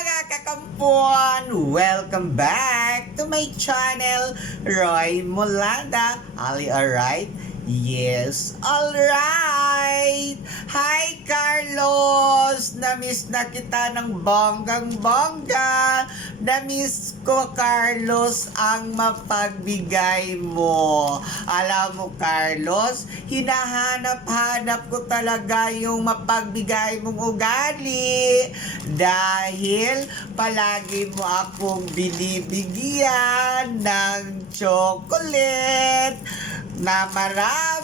mga kakampon! Welcome back to my channel, Roy Molanda. Ali, alright? Yes, alright! Hi, Carlos! Namiss na kita ng bonggang-bongga. Namiss ko, Carlos, ang mapagbigay mo. Alam mo, Carlos, hinahanap-hanap ko talaga yung mapagbigay mong ugali. Dahil palagi mo akong binibigyan ng chocolate na marami.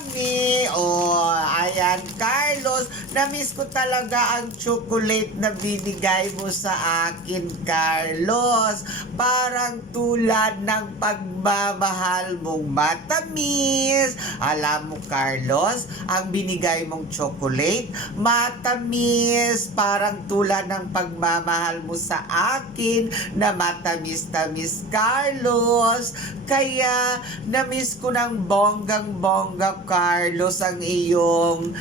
O, ayan, Carlos, na-miss ko talaga ang chocolate na binigay mo sa akin, Carlos. Parang tulad ng pagmamahal mong matamis. Alam mo, Carlos, ang binigay mong chocolate, matamis. Parang tulad ng pagmamahal mo sa akin na matamis-tamis, Carlos. Kaya, na-miss ko ng bonggang-bongga, Carlos, ang iyong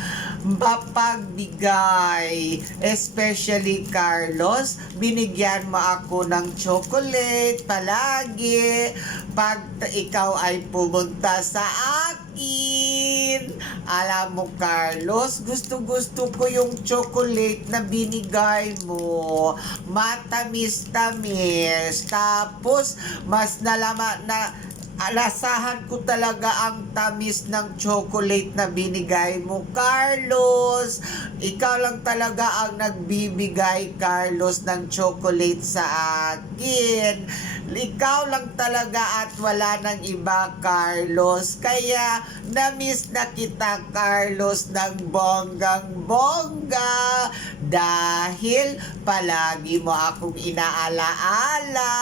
mapagbigay. Especially, Carlos, binigyan mo ako ng chocolate palagi pag ikaw ay pumunta sa akin. Alam mo, Carlos, gusto-gusto ko yung chocolate na binigay mo. Matamis-tamis. Tapos, mas nalama na alasahan ko talaga ang tamis ng chocolate na binigay mo, Carlos. Ikaw lang talaga ang nagbibigay, Carlos, ng chocolate sa akin. Ikaw lang talaga at wala nang iba, Carlos. Kaya, na-miss na kita, Carlos, ng bonggang-bongga. Dahil palagi mo akong inaalaala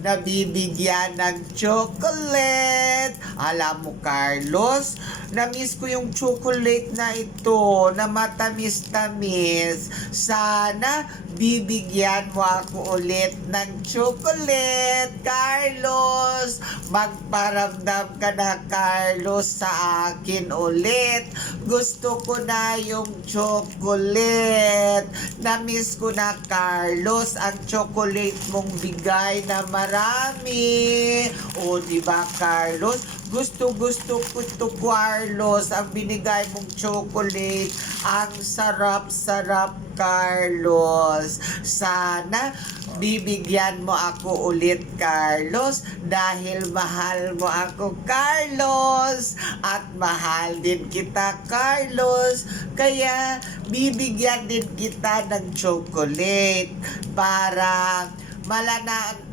nabibigyan ng chocolate. Alam mo, Carlos, na-miss ko yung chocolate na ito na matamis-tamis. Sana bibigyan mo ako ulit ng chocolate, Carlos. Magparamdam ka na, Carlos, sa akin ulit. Gusto ko na yung chocolate. Na-miss ko na, Carlos, ang chocolate mong bigay na marami. O, di ba, Carlos? Gusto-gusto ko to, Carlos, ang binigay mong chocolate. Ang sarap-sarap, Carlos. Sana bibigyan mo ako ulit, Carlos, dahil mahal mo ako, Carlos. At mahal din kita, Carlos. Kaya bibigyan din kita ng chocolate para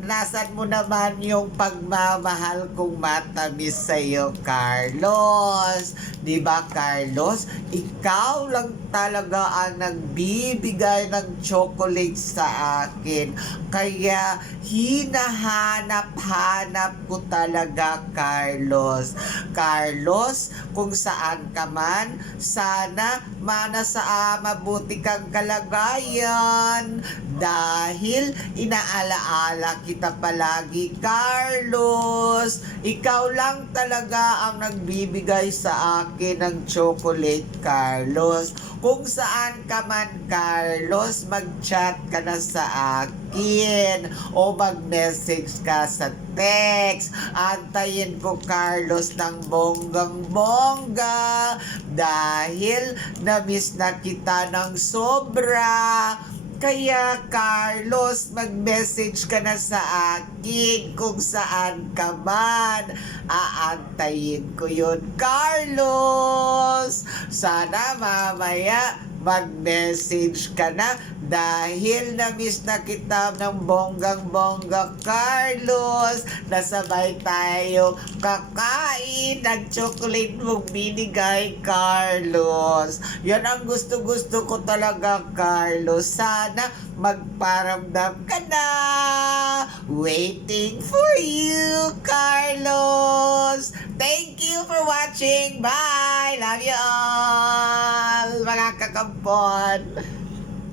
malanasan mo naman yung pagmamahal kong matamis sa iyo, Carlos. 'Di ba, Carlos? Ikaw lang talaga ang nagbibigay ng chocolate sa akin. Kaya hinahanap-hanap ko talaga, Carlos. Carlos, kung saan ka man, sana mana sa mabuti kang kalagayan. Dahil inaalaala kita palagi, Carlos. Ikaw lang talaga ang nagbibigay sa akin ng chocolate, Carlos. Kung saan ka man, Carlos, mag-chat ka na sa akin o mag-message ka sa text. Antayin ko, Carlos, ng bonggang-bongga dahil na-miss na kita ng sobra. Kaya, Carlos, mag-message ka na sa akin kung saan ka man. Aantayin ko yun, Carlos. Sana mamaya mag-message ka na dahil na-miss na kita ng bonggang-bongga Carlos. Nasabay tayo. Kakain ng chocolate mong binigay Carlos. Yan ang gusto-gusto ko talaga Carlos. Sana magparamdam ka na. Waiting for you Carlos. Thank you for watching. Bye. Love you all mga kakampon